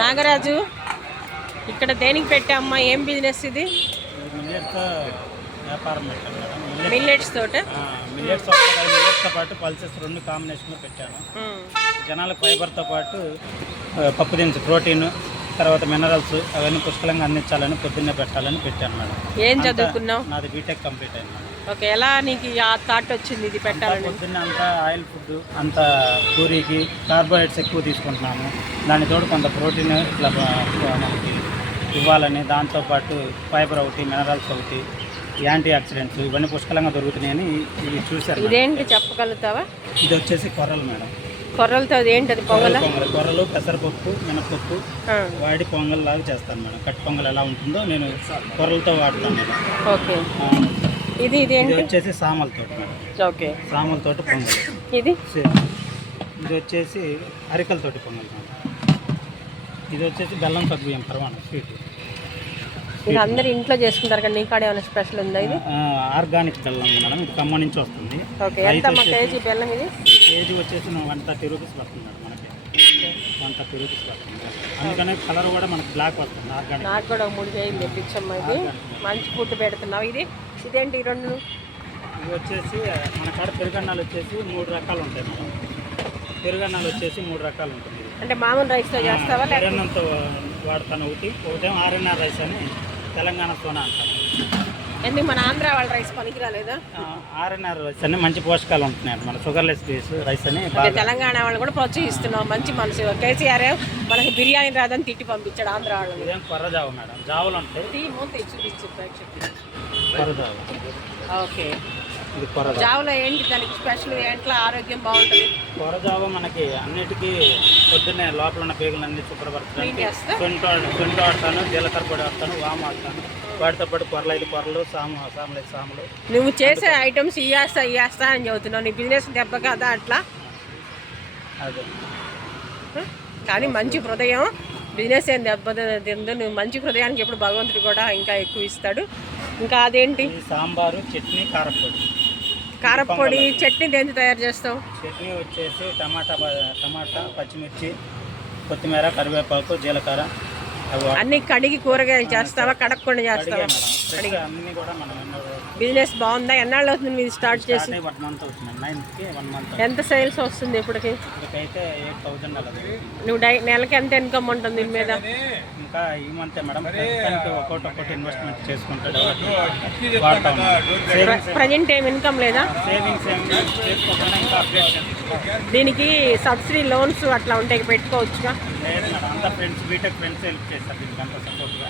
నాగరాజు, ఇక్కడ దేనికి పెట్టామ్మా? ఏం బిజినెస్ ఇది? వ్యాపారం పెట్టాను మేడం. మిల్లెట్స్ తోట. మిల్లెట్స్తో పాటు పల్సెస్ 2 కాంబినేషన్లో పెట్టాను. జనాలకు ఫైబర్తో పాటు పప్పు దినుసు, ప్రోటీన్, తర్వాత మినరల్స్ అవన్నీ పుష్కలంగా అందించాలని పొద్దున్నే పెట్టాలని పెట్టాను మేడం. ఏం చదువుకున్నావు? నాది బీటెక్ కంప్లీట్ అయింది మేడం. ఓకే, ఎలా నీకు ఆ థాట్ వచ్చింది ఇది పెట్టాలని? పొద్దున్నే అంతా ఆయిల్ ఫుడ్, అంతా పూరికి కార్బోహైడ్రేట్స్ ఎక్కువ తీసుకుంటున్నాము. దాని తోడు కొంత ప్రోటీన్ ఇట్లా మనకి ఇవ్వాలని, దాంతోపాటు ఫైబర్ ఒకటి, మినరల్స్ ఒకటి, యాంటీ ఆక్సిడెంట్స్ ఇవన్నీ పుష్కలంగా దొరుకుతున్నాయని ఇవి చూశారు. ఇదేంటి చెప్పగలుగుతావా? ఇది వచ్చేసి కొర్రలు మేడం. కొర్రలతో ఏంటి అది? పొంగల? కొర్రలు, పెసరపప్పు, మినపప్పు వాడి పొంగల్ లాగా చేస్తాను మేడం. కట్ పొంగల్ ఎలా ఉంటుందో నేను కొర్రలతో వాడతాను మేడం. ఓకే, ఇది వచ్చేసి సామలతోటి మేడం. ఓకే, సామలతోటి పొంగల్. ఇది వచ్చేసి అరికలతోటి పొంగల్ మేడం. ఇది వచ్చేసి బెల్లం సగ్గుబియ్యం పరమాణం స్వీట్. ఇది అందరు ఇంట్లో చేసుకుంటారు కానీ నీ కాడ ఏమైనా స్పెషల్ ఉందా? ఇది ఆర్గానిక్ బెల్లం మేడం. ఇది ఖమ్మం నుంచి వస్తుంది. ఓకే, ఎంత కేజీ బెల్లం ఇది? కేజీ వచ్చేసి 130 రూపీస్ పడుతుంది మేడం. మనకి 130 రూపీస్ పడుతుంది. అందుకనే కలర్ కూడా మనకి బ్లాక్ వస్తుంది. ఆర్గానిక్. నాకు కూడా 3 కేజీలు తెప్పించమ్మా. ఇది మంచి ఫుడ్ పెడుతున్నావు. ఇదేంటి 2? ఇది వచ్చేసి మన కాడ పెరుగన్నాలు వచ్చేసి 3 రకాలు ఉంటాయి మేడం. పెరుగన్నాలు వచ్చేసి 3 రకాలు ఉంటుంది. అంటే మామూలు రైస్తో చేస్తావా? పెరుగన్నంతో వాడతాను. ఒకటేమో ఆర్ఎన్ఆర్ రైస్ అని తెలంగాణ సోనా అంటారు. ఎందుకు మన ఆంధ్ర వాళ్ళ రైస్ పనికి రాలేదా? ఆర్ఎన్ఆర్ రైస్ అని మంచి పోషకాలు ఉంటున్నాయి. మన షుగర్లెస్ బేస్ రైస్ అని తెలంగాణ వాళ్ళు కూడా ప్రోత్సహిస్తున్నాం. మంచి మనసు. కేసీఆర్ మనకి బిర్యానీ రాదని తిట్టి పంపించాడు ఆంధ్ర వాళ్ళు. ఇదేం కొర్ర జావ మేడం. జావులు ఉంటాయి. కొర్ర జావ. ఓకే, ఇది కొర్ర జావలో ఏంటి దానికి స్పెషల్? ఎట్లా ఆరోగ్యం బాగుంటుంది? కొర్ర జావ మనకి అన్నిటికీ పొద్దున్నే లోపల ఉన్న పేగులన్నీ శుభ్రపరచడానికి సొంటి వాడతాను, జీలకర్ర పొడి వాడతాను, వాము వాడతాను. వాటితో పాటు కొర్రలు 5 కొర్రలు, సాములు. నువ్వు చేసే ఐటమ్స్ ఇయ్యేస్తా అని చెబుతున్నావు. నీ బిజినెస్ దెబ్బ కదా అట్లా? అదే, కానీ మంచి హృదయం. బిజినెస్ ఏం దెబ్బ తిందో. నువ్వు మంచి హృదయానికి ఎప్పుడు భగవంతుడు కూడా ఇంకా ఎక్కువ ఇస్తాడు. ఇంకా అదేంటి? సాంబారు, చట్నీ, కారపొడి. కారపొడి, చట్నీ దేంతో తయారు చేస్తావు? చట్నీ వచ్చేసి టమాటా, పచ్చిమిర్చి, కొత్తిమీర, కరివేపాకు, జీలకర్ర అన్ని కడిగి కూరగాయలు చేస్తావా? కడగకుండా చేస్తావా? అన్ని కూడా మనం. బిజినెస్ బాగుందా? ఎన్నాళ్ళు అవుతుంది మీరు స్టార్ట్ చేసి? 1 month అవుతుంది. 1 month. ఎంత సేల్స్ వస్తుంది ఇప్పటికి? ఇప్పటికైతే 8,000 అలా. నువ్వు నెలకి ఎంత ఇన్కమ్ ఉంటుంది దీని మీద? ఇంకా ఈ మంతే మేడం. ఒక్కొక్కటి ఇన్వెస్ట్మెంట్ చేసుకుంటాడు. ప్రజెంట్ ఏం ఇన్కమ్ లేదా? సేవింగ్స్ చేసుకోకుండా ఇంకా అప్డేట్. దీనికి సబ్సిడీ లోన్స్ అట్లా ఉంటాయి, పెట్టుకోవచ్చుగా? లేదు మేడం, అంతా ఫ్రెండ్స్, బీటెక్ ఫ్రెండ్స్ హెల్ప్ చేస్తారు దీనికి అంతా సపోర్ట్గా.